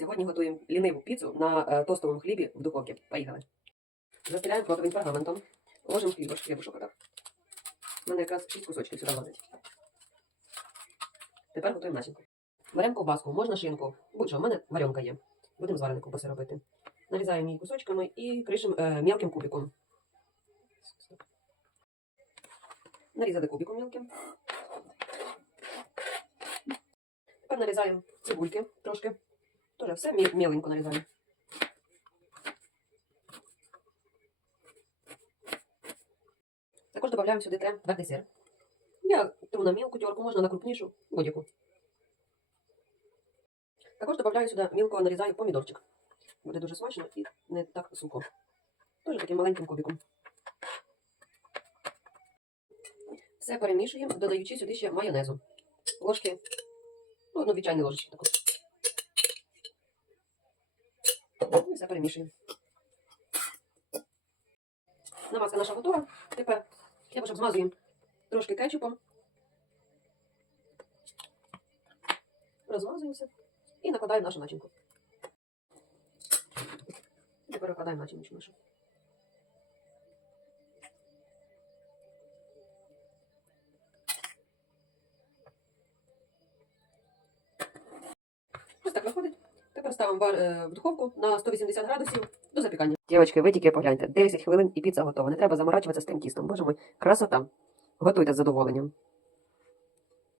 Сьогодні готуємо ліниву піцу на е, тостовому хлібі в духовці. Поїхали. Застеляємо противень пергаментом. Ложимо хліб, хлібушок отак. У мене якраз 6 кусочків сюди влазить. Тепер готуємо начинку. Беремо ковбаску, можна шинку. Будь-що, в мене варенка є. Будемо з вареною ковбаси робити. Нарізаємо її кусочками і кришимо е, мелким кубиком. Нарізали кубиком мелким. Тепер нарізаємо цибульки трошки. Тоже все мі- міленько нарізаємо. Також додаємо сюди трем твердий сир. Я тру на мілку терку, можна на крупнішу, будь-яку. Також додаю сюди мілко нарізаю помідорчик. Буде дуже смачно і не так сухо. Теж таким маленьким кубиком. Все перемішуємо, додаючи сюди ще майонезу. Ложки, ну, одну чайні ложечки таку. І все перемішуємо. Намазка наша готова. Тепер хлібушок змазуємо трошки кетчупом. Розмазуємося і накладаємо нашу начинку. Тепер викладаємо начинку нашу. Ось так виходить. Ставимо е, в духовку на 180 градусів до запікання. Дівчатки, ви тільки погляньте. 10 хвилин і піца готова. Не треба заморачуватися з тим тістом. Боже мой, красота. Готуйте з задоволенням.